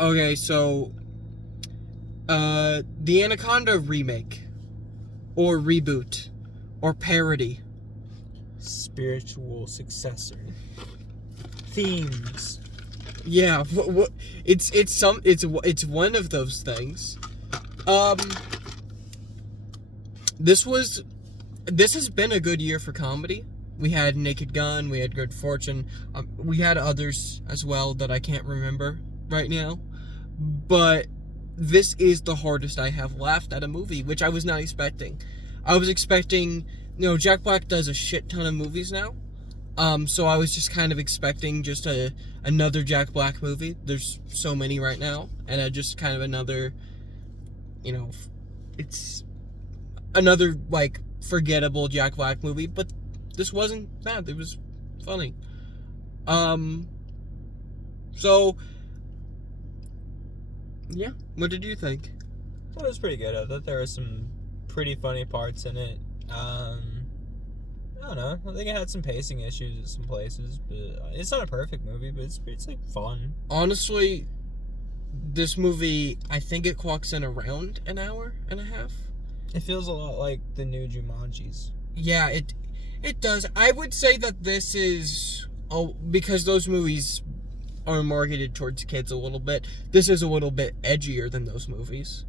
Okay, so the Anaconda remake or reboot or parody. Spiritual successor. Themes. Yeah, it's one of those things. This has been a good year for comedy. We had Naked Gun, we had Good Fortune, we had others as well that I can't remember right now. But this is the hardest I have laughed at a movie, which I was not expecting. I was expecting, Jack Black does a shit ton of movies now. So I was just kind of expecting just another Jack Black movie. There's so many right now, and just kind of another, it's another like forgettable Jack Black movie. But this wasn't that. It was funny. So yeah, what did you think? Well, it was pretty good. I thought there were some pretty funny parts in it. I don't know. I think it had some pacing issues at some places, but it's not a perfect movie, but it's like fun. Honestly, this movie, I think it clocks in around an hour and a half. It feels a lot like the new Jumanjis. Yeah, it does. I would say that this is because those movies are marketed towards kids a little bit. This is a little bit edgier than those movies.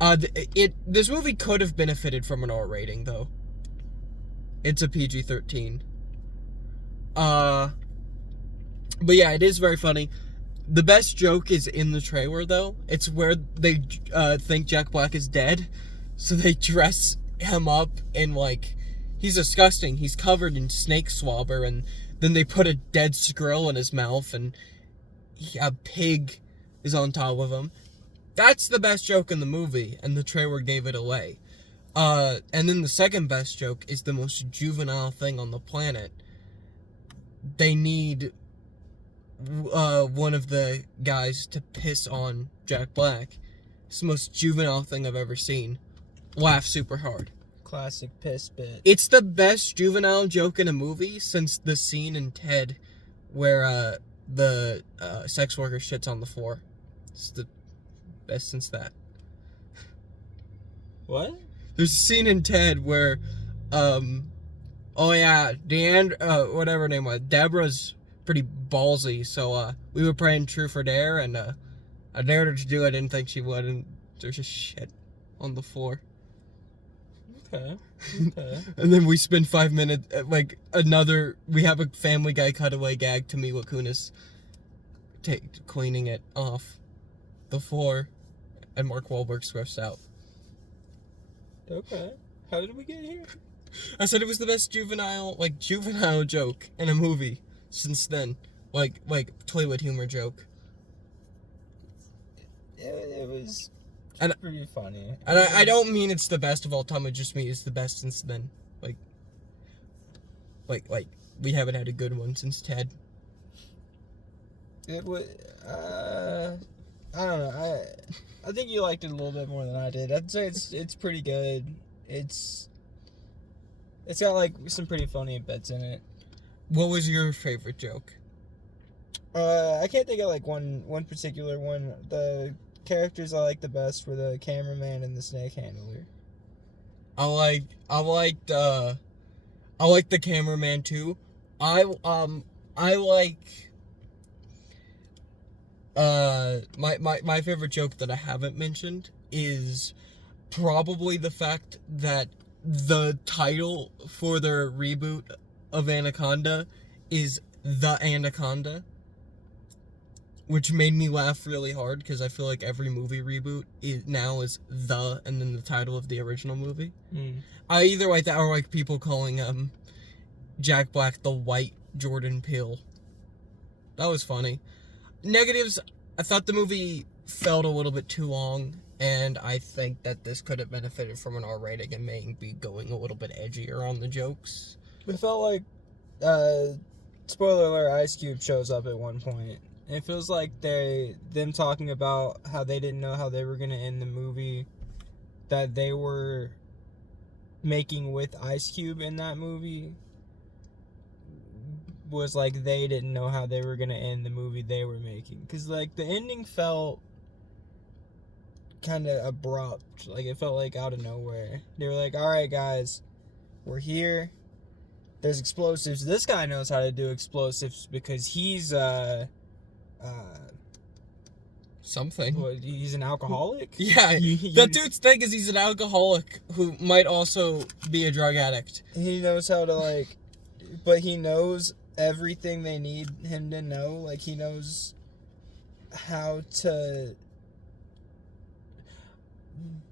This movie could have benefited from an R rating though. It's a PG-13. But yeah, it is very funny. The best joke is in the trailer though. It's where they think Jack Black is dead, so they dress him up in he's disgusting. He's covered in snake slobber, and then they put a dead squirrel in his mouth, and a pig is on top of him. That's the best joke in the movie, and the trailer gave it away. And then the second best joke is the most juvenile thing on the planet. They need one of the guys to piss on Jack Black. It's the most juvenile thing I've ever seen. Laugh super hard. Classic piss bit. It's the best juvenile joke in a movie since the scene in Ted where the sex worker shits on the floor. It's the best since that. What? There's a scene in Ted where, whatever her name was, Deborah's pretty ballsy, so we were playing Truth or Dare, and I dared her to do it. I didn't think she would, and there's just shit on the floor. Okay. And then we spend 5 minutes, we have a Family Guy cutaway gag to Mila Kunis cleaning it off the floor, and Mark Wahlberg's grossed out. Okay. How did we get here? I said it was the best juvenile joke in a movie since then. Like toilet humor joke. It was pretty funny. And I don't mean it's the best of all time, it just means it's the best since then. Like we haven't had a good one since Ted. It was, I don't know. I think you liked it a little bit more than I did. I'd say it's pretty good. It's got some pretty funny bits in it. What was your favorite joke? I can't think of one particular one. The characters I liked the best were the cameraman and the snake handler. I liked the cameraman too. I like my favorite joke that I haven't mentioned is probably the fact that the title for their reboot of Anaconda is The Anacanda, which made me laugh really hard because I feel like every movie reboot now is the and then the title of the original movie. I either like that or like people calling Jack Black the White Jordan Peele. That was funny. Negatives, I thought the movie felt a little bit too long, and I think that this could have benefited from an R rating and maybe going a little bit edgier on the jokes. It felt like, spoiler alert, Ice Cube shows up at one point. And it feels like them talking about how they didn't know how they were going to end the movie that they were making with Ice Cube in that movie was like they didn't know how they were gonna end the movie they were making, because like the ending felt kind of abrupt. Like it felt like out of nowhere. They were like, all right guys, we're here, there's explosives. This guy knows how to do explosives because he's something. he's an alcoholic. Yeah, the dude's thing is he's an alcoholic who might also be a drug addict. He knows how to like, but he knows everything they need him to know. Like he knows how to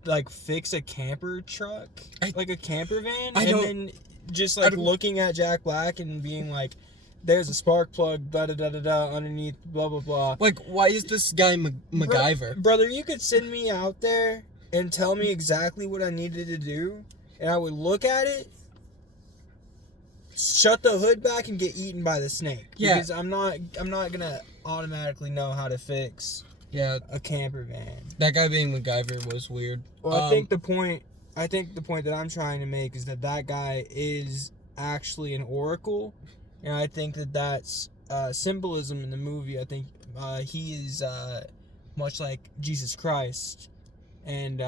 like fix a camper truck, like a camper van, then just like looking at Jack Black and being like, there's a spark plug, da da da da da, underneath, blah blah blah. Like, why is this guy MacGyver? Brother, you could send me out there and tell me exactly what I needed to do, and I would look at it, shut the hood back, and get eaten by the snake. Yeah. Because I'm not gonna automatically know how to fix a camper van. That guy being MacGyver was weird. Well, I think the point that I'm trying to make is that guy is actually an oracle, and I think that that's symbolism in the movie. I think he is much like Jesus Christ, and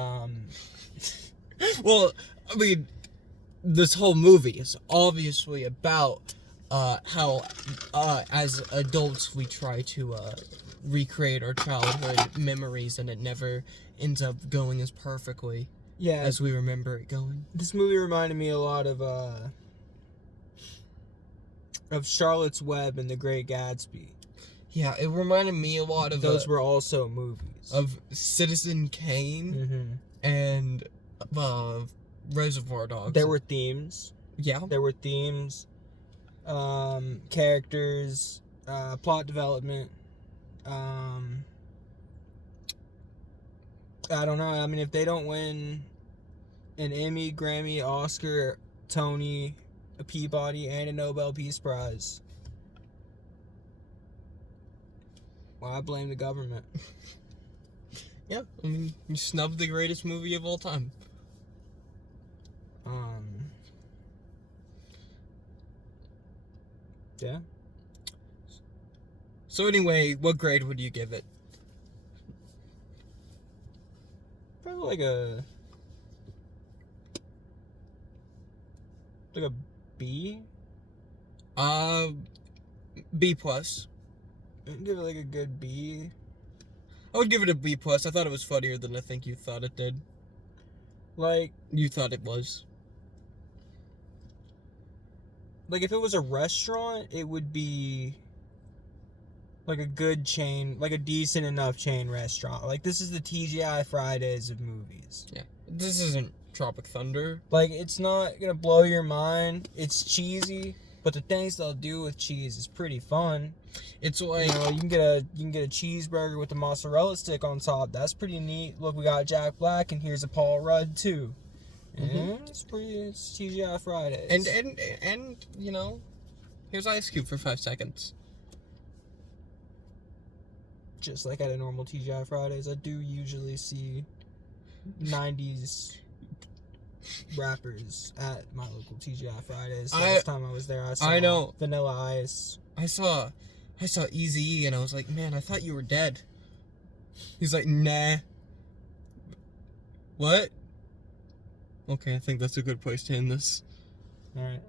well, I mean, this whole movie is obviously about how as adults we try to recreate our childhood memories, and it never ends up going as perfectly as we remember it going. This movie reminded me a lot of Charlotte's Web and The Great Gatsby. Yeah, it reminded me a lot of those were also movies of Citizen Kane and Reservoir Dogs. There were themes. Yeah, there were themes, characters, plot development. I don't know. I mean, if they don't win an Emmy, Grammy, Oscar, Tony, a Peabody, and a Nobel Peace Prize, well, I blame the government. Yeah, I mean, you snubbed the greatest movie of all time. Yeah. So anyway, what grade would you give it? Probably like a B. B plus. I'd give it like a good B. I would give it a B plus. I thought it was funnier than I think you thought it did. Like, you thought it was. Like, if it was a restaurant, it would be like a good chain, like a decent enough chain restaurant. Like, this is the TGI Fridays of movies. Yeah. This isn't Tropic Thunder. Like, it's not gonna blow your mind. It's cheesy, but the things they'll do with cheese is pretty fun. It's like, you know, you can get a cheeseburger with a mozzarella stick on top. That's pretty neat. Look, we got Jack Black, and here's a Paul Rudd too. It's TGI Fridays. And you know, here's Ice Cube for 5 seconds. Just like at a normal TGI Fridays, I do usually see 90s rappers at my local TGI Fridays. Last time I was there, I saw Vanilla Ice. I saw Eazy-E, and I was like, man, I thought you were dead. He's like, nah. What? Okay, I think that's a good place to end this. Alright.